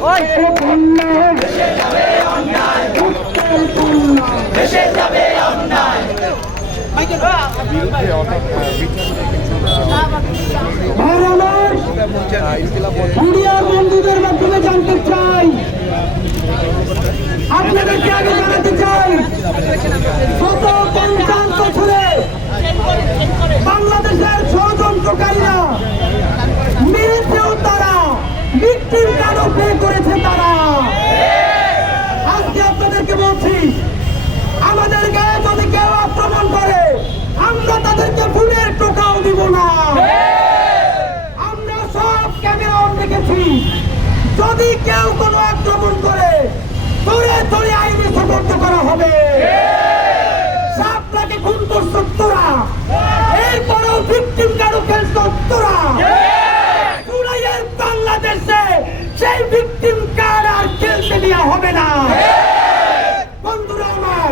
ভাই আমার মিডিয়ার বন্ধুদের মাধ্যমে জানতে চাই আপনাদেরকে আগে জানাতে চাই গত পঞ্চাশ বছরে বাংলাদেশের ষড়যন্ত্রকারীরা মেরেছেও তারা ভিক্টিম করেছে তারা। আজকে যদি কেউ আক্রমণ করে, আমরা তাদেরকে ফুলের টোকাও দিব না। আমরা সব ক্যামেরা অন রেখেছি। যদি কেউ কোনো আক্রমণ করে, ধরে ধরে আইনে সতর্ক করা হবে। সাপটাকে খুন করছ তোরা? এরপরেও ভিক্টিম কারও খেলছ তোরা? চুরাইয়ের বাংলাদেশে সেই ভিক্টিম কার আর খেলতে দেওয়া হবে না? বন্ধুরা আমার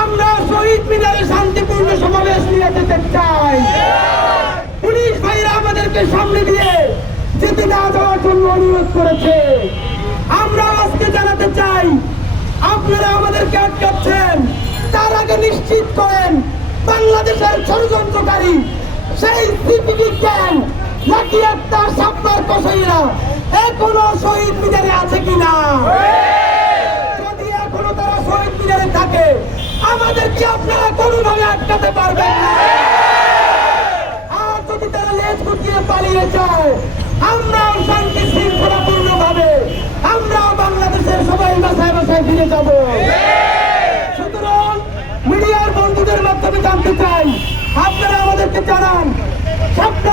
আমরা শহীদ মিনারে শান্তিপূর্ণ সমাবেশ নিয়ে যেতে চাই। পুলিশ ভাইরা আমাদেরকে সামনে দিয়ে যেতে না যাওয়ার জন্য অনুরোধ করেছে। আমরা আজকে জানাতে চাই আপনারা আমাদেরকে তার আগে নিশ্চিত করেন, বাংলাদেশের ষড়যন্ত্রকারী সেই ক্যাম্প নাকি একটা কসাইরা এখনও শহীদ মিনারে আছে কিনা? যদি এখনও তারা শহীদ থাকে, আমাদেরকে আপনারা কোনোভাবে আটকাতে পারবেন না। আর যদি তারা লেজ গুটিয়ে পালিয়ে যায়, আমরাও শান্তি শৃঙ্খলাপূর্ণ ভাবে আমরাও বাংলাদেশের সবাই বাসায় বাসায় ফিরে যাব। জানতে চাই আপনারা আমাদেরকে জানান সাতটা